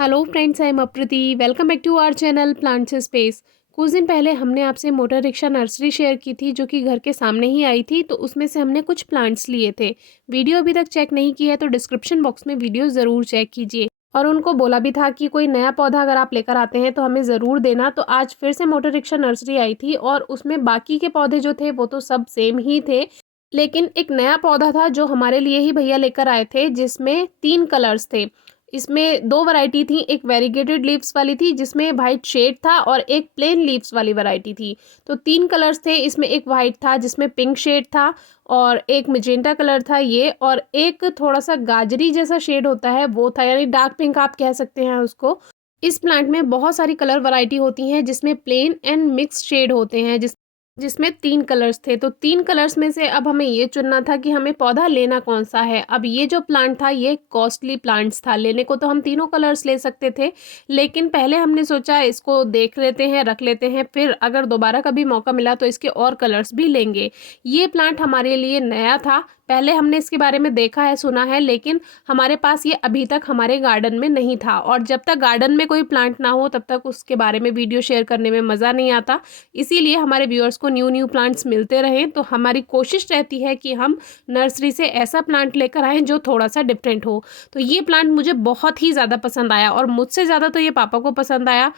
Hello friends, I am Aprati. Welcome back to our channel plants space. कुछ दिन पहले हमने आपसे मोटर रिक्शा नर्सरी शेयर की थी जो कि घर के सामने ही आई थी, तो उसमें से हमने कुछ प्लांट्स लिए थे। वीडियो अभी तक चेक नहीं की है तो डिस्क्रिप्शन बॉक्स में वीडियो ज़रूर चेक कीजिए। और उनको बोला भी था कि कोई नया पौधा अगर आप लेकर आते हैं तो हमें ज़रूर देना। तो आज फिर से मोटर रिक्शा नर्सरी आई थी और उसमें बाकी के पौधे जो थे वो तो सब सेम ही थे, लेकिन एक नया पौधा था जो हमारे लिए ही भैया लेकर आए थे, जिसमें 3 कलर्स थे। इसमें 2 वैरायटी थी, एक वेरीगेटेड लीव्स वाली थी जिसमें वाइट शेड था और एक प्लेन लीव्स वाली वैरायटी थी। तो 3 कलर्स थे, इसमें एक वाइट था जिसमें पिंक शेड था और एक मैजेंटा कलर था ये, और एक थोड़ा-सा गाजरी जैसा शेड होता है वो था, यानी डार्क पिंक आप कह सकते हैं उसको। इस प्लांट में बहुत सारी कलर वैरायटी होती हैं जिसमें प्लेन एंड मिक्स शेड होते हैं, जिसमें 3 कलर्स थे। तो 3 कलर्स में से अब हमें ये चुनना था कि हमें पौधा लेना कौन-सा है। अब ये जो प्लांट था ये कॉस्टली प्लांट्स था, लेने को तो हम तीनों कलर्स ले सकते थे, लेकिन पहले हमने सोचा इसको देख लेते हैं, रख लेते हैं, फिर अगर दोबारा कभी मौका मिला तो इसके और कलर्स भी लेंगे। ये प्लांट हमारे लिए नया था, पहले हमने इसके बारे में देखा है, सुना है, लेकिन हमारे पास ये अभी तक हमारे गार्डन में नहीं था। और जब तक गार्डन में कोई प्लांट ना हो तब तक उसके बारे में वीडियो शेयर करने में मज़ा नहीं आता। इसीलिए हमारे व्यूअर्स को न्यू न्यू प्लांट्स मिलते रहें, तो हमारी कोशिश रहती है कि हम नर्सरी से ऐसा प्लांट लेकर आएँ जो थोड़ा सा डिफरेंट हो। तो ये प्लांट मुझे बहुत ही ज़्यादा पसंद आया और मुझसे ज़्यादा तो ये पापा को पसंद आया।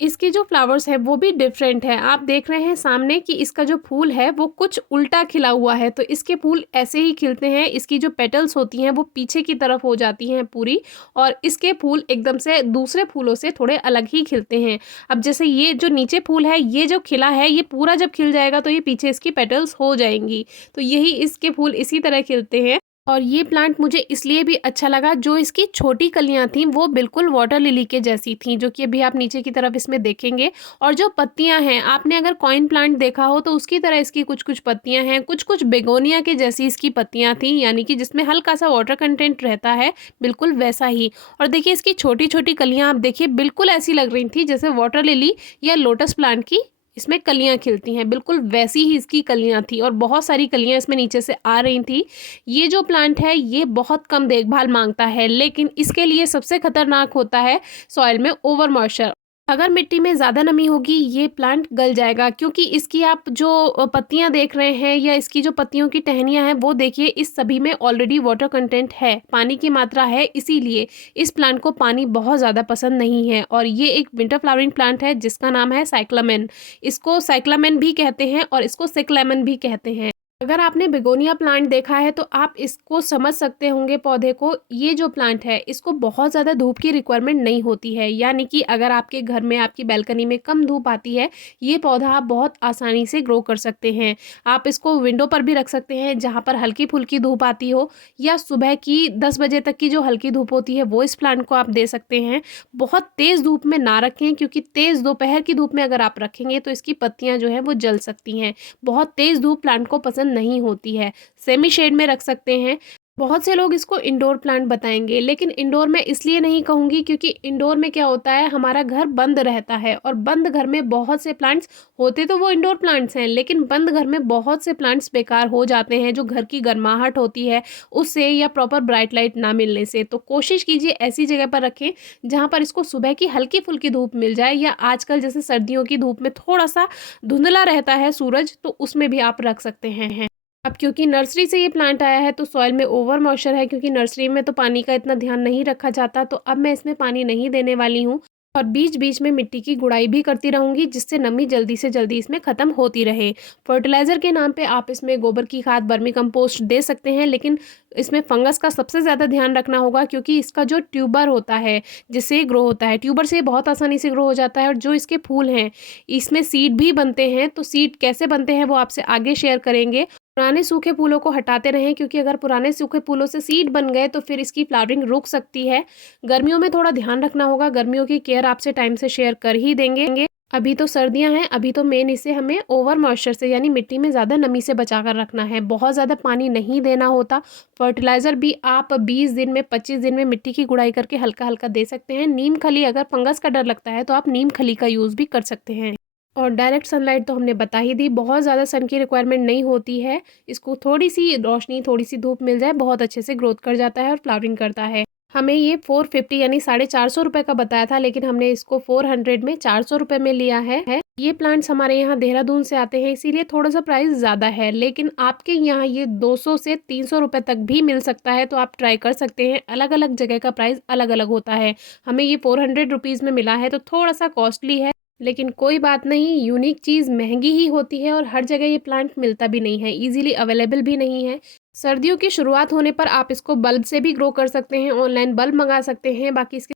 इसके जो फ्लावर्स हैं वो भी डिफरेंट है। आप देख रहे हैं सामने कि इसका जो फूल है वो कुछ उल्टा खिला हुआ है, तो इसके फूल ऐसे ही खिलते हैं। इसकी जो पेटल्स होती हैं वो पीछे की तरफ हो जाती हैं पूरी, और इसके फूल एकदम से दूसरे फूलों से थोड़े अलग ही खिलते हैं। अब जैसे ये जो नीचे फूल है, ये जो खिला है, ये पूरा जब खिल जाएगा तो ये पीछे इसकी पेटल्स हो जाएंगी। तो यही इसके फूल इसी तरह खिलते हैं। और ये प्लांट मुझे इसलिए भी अच्छा लगा, जो इसकी छोटी कलियां थीं वो बिल्कुल वाटर लिली के जैसी थीं, जो कि अभी आप नीचे की तरफ इसमें देखेंगे। और जो पत्तियां हैं, आपने अगर कॉइन प्लांट देखा हो तो उसकी तरह इसकी कुछ कुछ पत्तियां हैं, कुछ कुछ बेगोनिया के जैसी इसकी पत्तियां थीं, यानी कि जिसमें हल्का सा वाटर कंटेंट रहता है, बिल्कुल वैसा ही। और देखिए इसकी छोटी छोटी कलियां आप देखिए, बिल्कुल ऐसी लग रही थी जैसे वाटर लिली या लोटस प्लांट की इसमें कलियां खिलती हैं, बिल्कुल वैसी ही इसकी कलियां थी और बहुत सारी कलियां इसमें नीचे से आ रही थी। ये जो प्लांट है ये बहुत कम देखभाल मांगता है, लेकिन इसके लिए सबसे खतरनाक होता है सॉइल में ओवर मॉइस्चर। अगर मिट्टी में ज़्यादा नमी होगी ये प्लांट गल जाएगा, क्योंकि इसकी आप जो पत्तियां देख रहे हैं या इसकी जो पत्तियों की टहनियां हैं वो देखिए, इस सभी में ऑलरेडी वाटर कंटेंट है, पानी की मात्रा है, इसीलिए इस प्लांट को पानी बहुत ज़्यादा पसंद नहीं है। और ये एक विंटर फ्लावरिंग प्लांट है जिसका नाम है साइक्लामेन। इसको साइक्लामेन भी कहते हैं और इसको सिक्लामेन भी कहते हैं। अगर आपने बेगोनिया प्लांट देखा है तो आप इसको समझ सकते होंगे पौधे को। ये जो प्लांट है इसको बहुत ज़्यादा धूप की रिक्वायरमेंट नहीं होती है, यानी कि अगर आपके घर में आपकी बैल्कनी में कम धूप आती है, ये पौधा आप बहुत आसानी से ग्रो कर सकते हैं। आप इसको विंडो पर भी रख सकते हैं जहाँ पर हल्की फुल्की धूप आती हो, या सुबह की 10 बजे तक की जो हल्की धूप होती है वो इस प्लांट को आप दे सकते हैं। बहुत तेज़ धूप में ना रखें, क्योंकि तेज़ दोपहर की धूप में अगर आप रखेंगे तो इसकी पत्तियाँ जो हैं वो जल सकती हैं। बहुत तेज़ धूप प्लांट को पसंद नहीं होती है। सेमी शेड में रख सकते हैं। बहुत से लोग इसको इंडोर प्लांट बताएंगे, लेकिन इंडोर में इसलिए नहीं कहूँगी क्योंकि इंडोर में क्या होता है, हमारा घर बंद रहता है और बंद घर में बहुत से प्लांट्स होते तो वो इंडोर प्लांट्स हैं, लेकिन बंद घर में बहुत से प्लांट्स बेकार हो जाते हैं, जो घर की गर्माहट होती है उससे या प्रॉपर ब्राइट लाइट ना मिलने से। तो कोशिश कीजिए ऐसी जगह पर रखें जहाँ पर इसको सुबह की हल्की फुल्की धूप मिल जाए, या आजकल जैसे सर्दियों की धूप में थोड़ा सा धुंधला रहता है सूरज, तो उसमें भी आप रख सकते हैं। अब क्योंकि नर्सरी से ये प्लांट आया है तो सॉइल में ओवर मॉइस्चर है, क्योंकि नर्सरी में तो पानी का इतना ध्यान नहीं रखा जाता, तो अब मैं इसमें पानी नहीं देने वाली हूँ। और बीच बीच में मिट्टी की गुड़ाई भी करती रहूँगी, जिससे नमी जल्दी से जल्दी इसमें ख़त्म होती रहे। फर्टिलाइज़र के नाम पे आप इसमें गोबर की खाद, वर्मी कंपोस्ट दे सकते हैं, लेकिन इसमें फंगस का सबसे ज़्यादा ध्यान रखना होगा, क्योंकि इसका जो ट्यूबर होता है जिससे ग्रो होता है, ट्यूबर से बहुत आसानी से ग्रो हो जाता है। और जो इसके फूल हैं इसमें सीड भी बनते हैं, तो सीड कैसे बनते हैं वो आपसे आगे शेयर करेंगे। पुराने सूखे फूलों को हटाते रहें, क्योंकि अगर पुराने सूखे फूलों से सीड बन गए तो फिर इसकी फ्लावरिंग रुक सकती है। गर्मियों में थोड़ा ध्यान रखना होगा, गर्मियों की केयर आपसे टाइम से शेयर कर ही देंगे। अभी तो सर्दियां हैं, अभी तो मेन इसे हमें ओवर मॉइस्चर से, यानी मिट्टी में ज़्यादा नमी से बचा कर रखना है। बहुत ज़्यादा पानी नहीं देना होता। फर्टिलाइज़र भी आप 20 दिन में, 25 दिन में मिट्टी की गुड़ाई करके हल्का हल्का दे सकते हैं। नीम खली, अगर फंगस का डर लगता है तो आप नीम खली का यूज़ भी कर सकते हैं। और डायरेक्ट सनलाइट तो हमने बता ही दी, बहुत ज़्यादा सन की रिक्वायरमेंट नहीं होती है। इसको थोड़ी सी रोशनी, थोड़ी सी धूप मिल जाए, बहुत अच्छे से ग्रोथ कर जाता है और फ्लावरिंग करता है। हमें ये 450 यानी 450 रुपये का बताया था, लेकिन हमने इसको 400 में 400 रुपये में लिया है। ये प्लांट्स हमारे यहाँ देहरादून से आते हैं, इसीलिए थोड़ा सा प्राइस ज़्यादा है, लेकिन आपके यहाँ ये 200 से 300 रुपये तक भी मिल सकता है, तो आप ट्राई कर सकते हैं। अलग अलग जगह का प्राइस अलग अलग होता है। हमें ये 400 रुपीज़ में मिला है, तो थोड़ा सा कॉस्टली है, लेकिन कोई बात नहीं, यूनिक चीज़ महंगी ही होती है और हर जगह ये प्लांट मिलता भी नहीं है, इजीली अवेलेबल भी नहीं है। सर्दियों की शुरुआत होने पर आप इसको बल्ब से भी ग्रो कर सकते हैं, ऑनलाइन बल्ब मंगा सकते हैं। बाकी इसके